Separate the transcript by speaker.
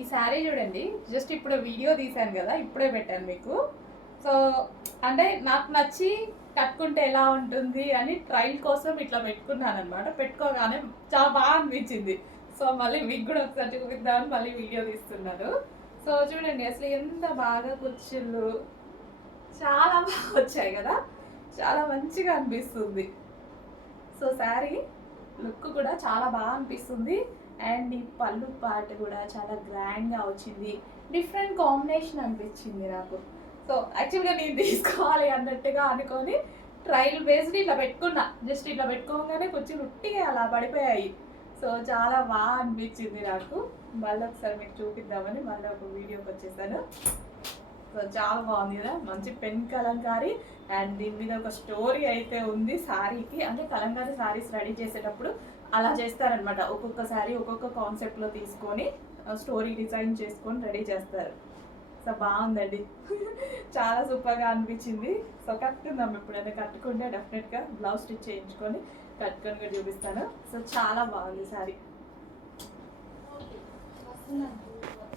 Speaker 1: ఈ శారీ చూడండి జస్ట్ ఇప్పుడు వీడియో తీశాను కదా ఇప్పుడే పెట్టాను మీకు. సో అంటే నాకు నచ్చి కట్టుకుంటే ఎలా ఉంటుంది అని ట్రైల్ కోసం ఇట్లా పెట్టుకున్నాను అనమాట పెట్టుకోగానే చాలా బాగా అనిపించింది. సో మళ్ళీ మీకు కూడా ఒకసారి చూపిద్దామని మళ్ళీ వీడియో తీస్తున్నారు సో చూడండి అసలు ఎంత బాగా కుర్చీలు చాలా బాగా వచ్చాయి కదా. చాలా మంచిగా అనిపిస్తుంది. సో శారీ లుక్ కూడా చాలా బాగా అనిపిస్తుంది. అండ్ ఈ పళ్ళు పాట కూడా చాలా గ్రాండ్గా వచ్చింది. డిఫరెంట్ కాంబినేషన్ అనిపించింది నాకు. సో యాక్చువల్గా నేను తీసుకోవాలి అన్నట్టుగా అనుకొని ట్రయల్ బేస్డ్ ఇట్లా పెట్టుకున్నా. జస్ట్ ఇట్లా పెట్టుకోగానే కొంచెం ఉట్టిగా అలా పడిపోయాయి. సో చాలా బాగా అనిపించింది నాకు. మళ్ళీ ఒకసారి మీకు చూపిద్దామని మళ్ళీ ఒక వీడియోకి వచ్చేసాను. చాలా బాగుంది కదా. మంచి పెన్ కలంకారీ. అండ్ దీని మీద ఒక స్టోరీ అయితే ఉంది శారీకి అంటే కలంకారీ శారీస్ రెడీ చేసేటప్పుడు అలా చేస్తారనమాట ఒక్కొక్క శారీ ఒక్కొక్క కాన్సెప్ట్లో తీసుకొని స్టోరీ డిజైన్ చేసుకొని రెడీ చేస్తారు. సో బాగుందండి. చాలా సూపర్గా అనిపించింది. సో కట్టుకుందాం ఎప్పుడైనా. కట్టుకుంటే డెఫినెట్గా బ్లౌజ్ స్టిచ్ చేయించుకొని కట్టుకొని కూడా చూపిస్తాను. సో చాలా బాగుంది శారీ